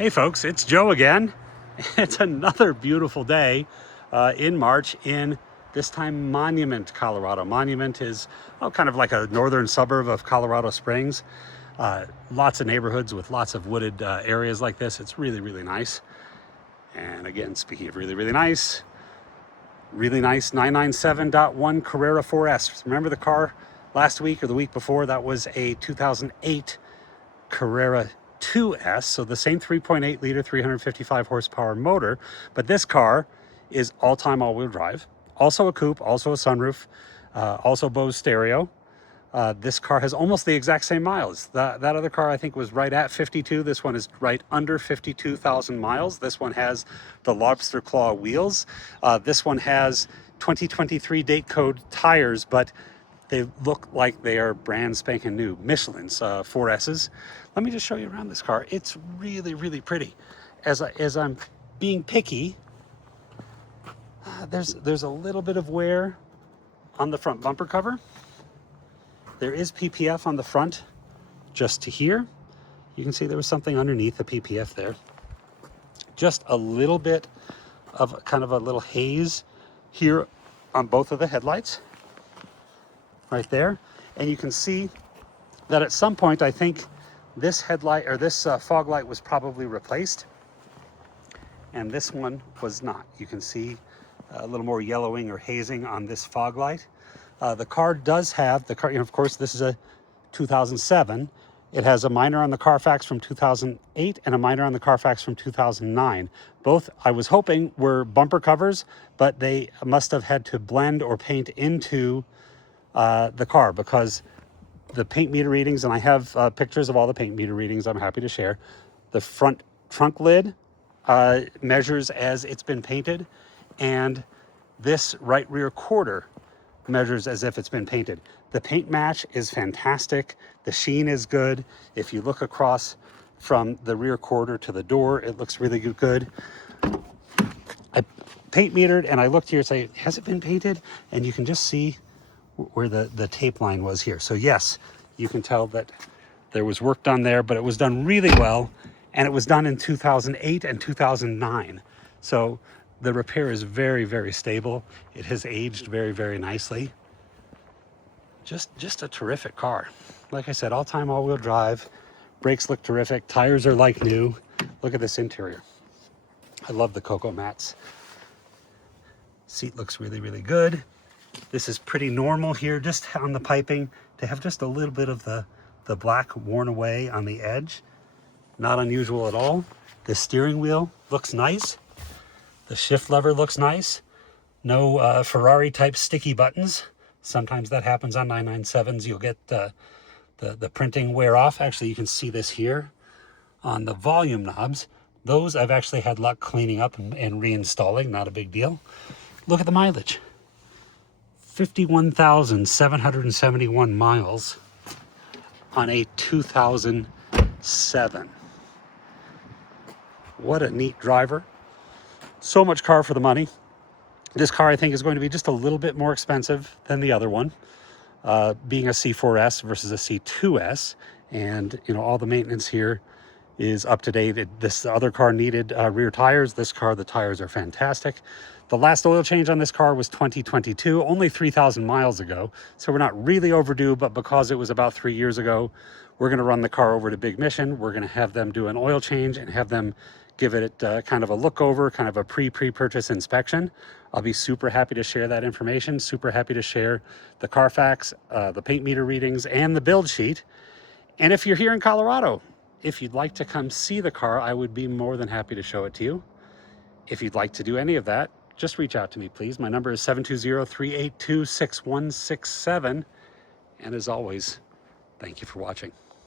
Hey folks, it's Joe again. It's another beautiful day in March in this time Monument, Colorado. Monument is kind of like a northern suburb of Colorado Springs. Lots of neighborhoods with lots of wooded areas like this. It's really, really nice. And again, speaking of really, really nice 997.1 Carrera 4S. Remember the car last week or the week before? That was a 2008 Carrera 2S, so the same 3.8 liter, 355 horsepower motor, but this car is all-time all-wheel drive, also a coupe, also a sunroof, also Bose stereo. This car has almost the exact same miles. That other car I think was right at 52. This one is right under 52,000 miles. This one has the lobster claw wheels. This one has 2023 date code tires, but they look like they are brand spanking new. Michelin's 4S's. Let me just show you around this car. It's really, really pretty. As I'm being picky, there's a little bit of wear on the front bumper cover. There is PPF on the front, just to here. You can see there was something underneath the PPF there. Just a little bit of kind of a little haze here on both of the headlights. Right there, and you can see that at some point I think this headlight or this fog light was probably replaced, and this one was not. You can see a little more yellowing or hazing on this fog light. The car does have of course, this is a 2007. It has a minor on the Carfax from 2008 and a minor on the Carfax from 2009. Both, I was hoping, were bumper covers, but they must have had to blend or paint into the car, because the paint meter readings, and I have pictures of all the paint meter readings I'm happy to share. The front trunk lid measures as it's been painted, and this right rear quarter measures as if it's been painted. The paint match is fantastic. The sheen is good. If you look across from the rear quarter to the door, it looks really good. I paint metered and I looked here and say, has it been painted? And you can just see where the tape line was here. So yes, you can tell that there was work done there, but it was done really well, and it was done in 2008 and 2009. So the repair is very, very stable. It has aged very, very nicely. Just a terrific car. Like I said, all-time all-wheel drive. Brakes look terrific. Tires are like new. Look at this interior. I love the cocoa mats. Seat looks really, really good. This is pretty normal here, just on the piping, to have just a little bit of the black worn away on the edge. Not unusual at all. The steering wheel looks nice. The shift lever looks nice. No Ferrari type sticky buttons. Sometimes that happens on 997s. You'll get the printing wear off. Actually, you can see this here on the volume knobs. Those I've actually had luck cleaning up and reinstalling. Not a big deal. Look at the mileage. 51,771 miles on a 2007. What a neat driver. So much car for the money. This car, I think, is going to be just a little bit more expensive than the other one, being a C4S versus a C2S. And, all the maintenance here is up to date. This other car needed rear tires. This car, the tires are fantastic. The last oil change on this car was 2022, only 3,000 miles ago. So we're not really overdue, but because it was about 3 years ago, we're going to run the car over to Big Mission. We're going to have them do an oil change and have them give it kind of a look over, kind of a pre-purchase inspection. I'll be super happy to share that information, super happy to share the Carfax, the paint meter readings, and the build sheet. And if you're here in Colorado, if you'd like to come see the car, I would be more than happy to show it to you. If you'd like to do any of that, just reach out to me, please. My number is 720-382-6167. And as always, thank you for watching.